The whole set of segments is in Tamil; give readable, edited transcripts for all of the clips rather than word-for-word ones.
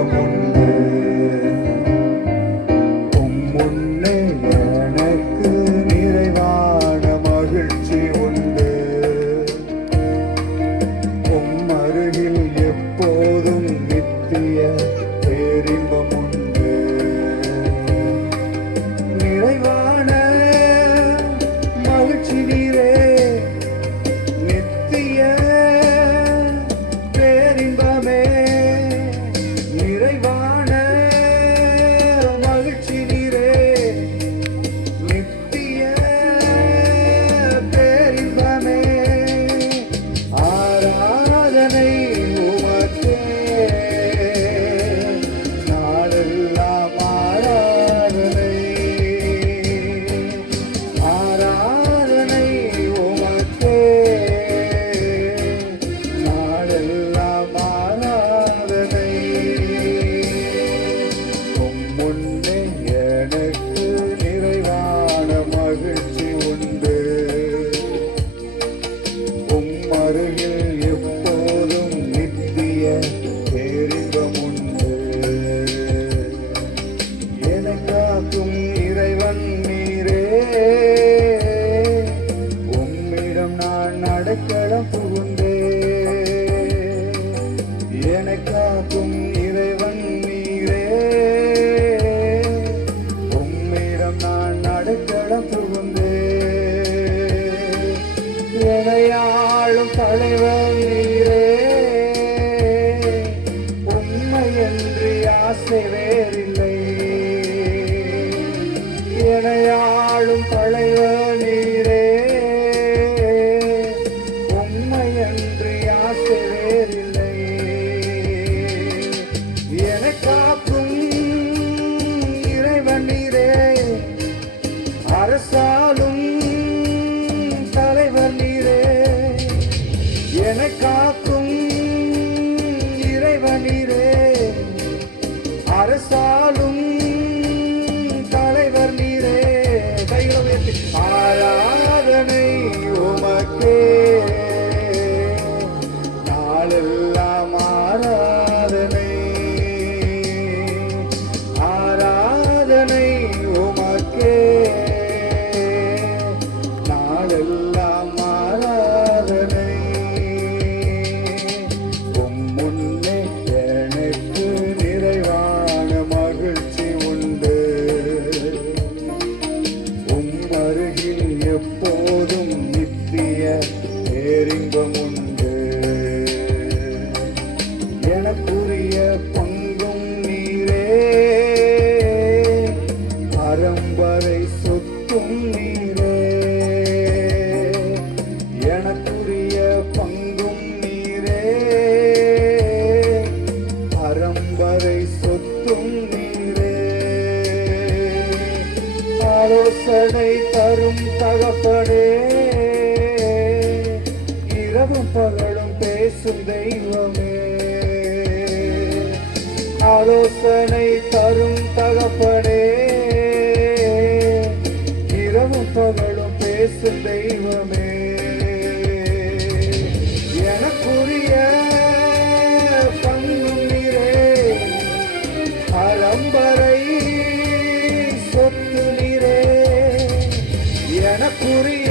பேரின்பம் உண்டு. முன்னே எனக்கு நிறைவான மகிழ்ச்சி உண்டு. அருகில் எப்போதும் நித்திய பேரின்பம் உண்டு. நிறைவான மகிழ்ச்சி நீரே, நித்திய பேரின்பமே. நிறைவான மகிழ்ச்சி நீரே, நித்திய பேரின்பமே. ஆராதனை உமக்கே, நாளெல்லாம் ஆராதனை. ஆராதனை உமக்கே, நாளெல்லாம் ஆராதனை. முன்னே எனக்கு நிறைவான மகிழ்ச்சி உண்டு. அருகில் எப்போதும் நித்திய பேரின்பம் உண்டு. எனக்காக்கும் இறைவன் நீரே, உம்மிடம் நான் அடைக்கலம் புகுந்தே. எனக்காக்கும் இறைவன் நீரே, உம்மிடம் நான் அடைக்கலம் புகுந்தே. எனையாளும் தலைவர் நீரே, உம்மையன்றி ஆசை வேறில்லை. எனையாளும் தலைவர் நீரே, உம்மையன்றி ஆசை வேறில்லை. எனக்காக்கும் இறைவன் நீரே, அரசாலும் தலைவர் நீரே. எனக்காக்கும் இறைவன் நீரே, அரசாலும் தலைவர் நீரே. கைகளை உயர்த்தி ஆராதனை உமக்கே, நாளெல்லாம் ஆராதனை. ஆராதனை உமக்கே, நாளெல்லாம் ஆராதனை. முன்னே எனக்கு நிறைவான மகிழ்ச்சி உண்டு. அருகில் எப்போதும் நித்திய பேரின்பம் உண்டு. எனக்குரிய பங்கும் நீரே, பரம்பரை சொத்தும் நீரே. எனக்குரிய பங்கும் நீரே, பரம்பரை சொத்தும் நீரே. ஆலோசனை தரும் தகப்பனே, இரவும் பகலும் பேசும் தெய்வமே. ஆலோசனை தரும் தகப்பனே, இரவும் பகலும் பேசும் தெய்வமே. எனக்குரிய பங்கும் நீரே, பரம்பரை சொத்து நீரே. எனக்குரிய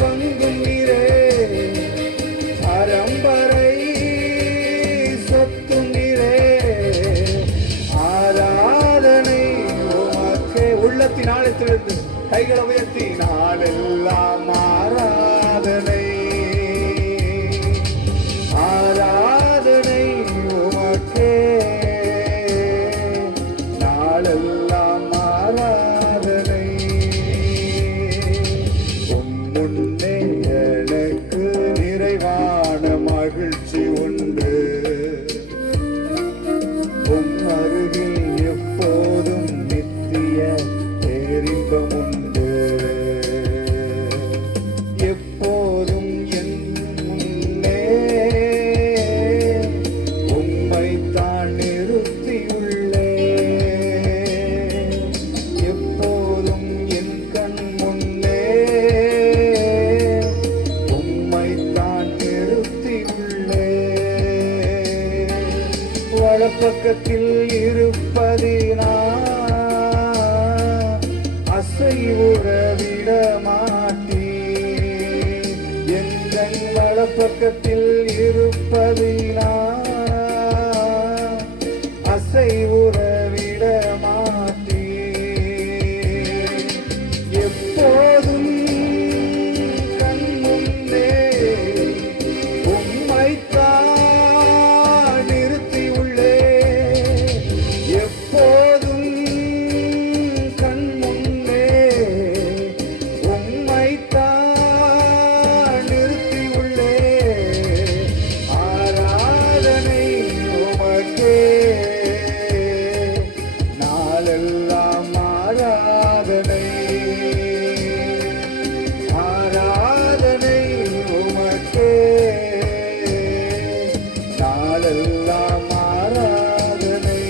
பங்கும் நீரே, பரம்பரை சொத்து நீரே. ஆராதனை உமக்கே. உள்ளத்தின் ஆழத்திலிருந்து கைகளை உயர்த்தி நாளெல்லாம் ஆராதனை. ஆராதனை உமக்கே, நாளெல்லாம் ஆராதனை. முன்னே எனக்கு நிறைவான மகிழ்ச்சி உண்டு. அருகில் எப்போதும் நித்திய பேரின்பம் உண்டு. வலப்பக்கத்தில் இருப்பதினால் அசைவுற விட மாட்டீர். எந்தன் வலப்பக்கத்தில் இருப்பதினால் அசைவுற விட மாட்டீர். எப்போதும் கண் முன்னே உம்மைத்தான் நிறுத்தியுள்ளே. எப்போதும் கண் முன்னே உம்மைத்தான் நிறுத்தியுள்ளே. ஆராதனை உமக்கே நாளெல்லாம் ஆராதனை. ஆராதனை உமக்கே நாளெல்லாம் ஆராதனை.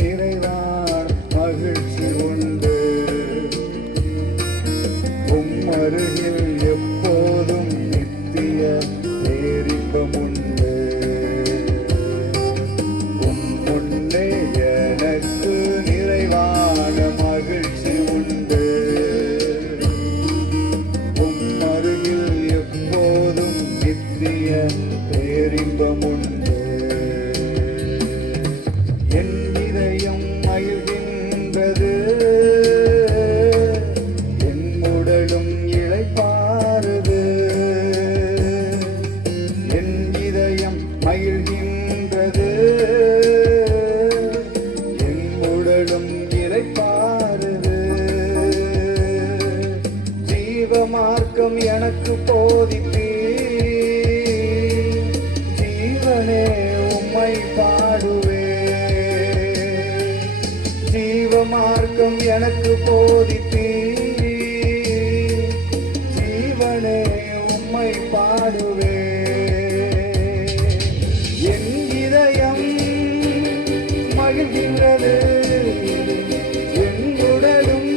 நிறைவான மகிழ்ச்சி உண்டு உம்மருகில் எப்போதும் நித்திய பேரின்பமுண்டு. முன்னே எனக்கு நிறைவான மகிழ்ச்சி உண்டு உம்மருகில் எப்போதும் நித்திய பேரின்பமுண்டு. என் இதயம் மகிழ்கின்றது என் உடலும் இளைப்பாறுது. என் இதயம் மகிழ்கின்றது என் உடலும் இளைப்பாறுது. ஜீவ மார்க்கம் எனக்கு போதிப்பீர். ஜீவனே உம்மை பாடுவே. ஜீவ மார்க்கம் எனக்கு போதிப்பீர். ஜீவனே உம்மை பாடுவே. என் இதயம் மகிழ்கின்றது என் உடலும்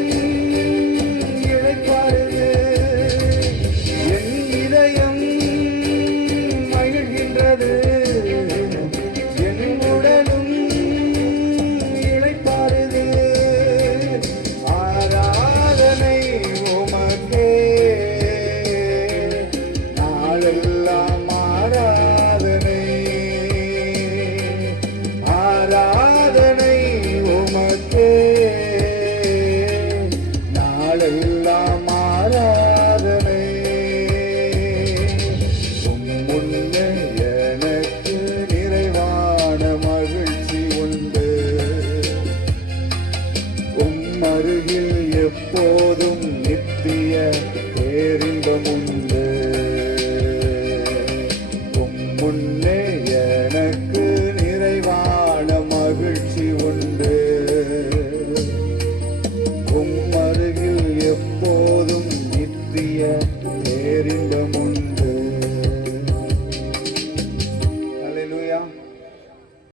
இளைப்பாறுது. என் இதயம் மகிழ்கின்றது என் உடலும் இளைப்பாறுது. ஆராதனை உமக்கே நாளெல்லாம் ஆராதனை. ஆராதனை உமக்கே நாளெல்லாம் ஆராதனை. முன்னே எனக்கு நிறைவான மகிழ்ச்சி உண்டு உம்மருகில் எப்போதும்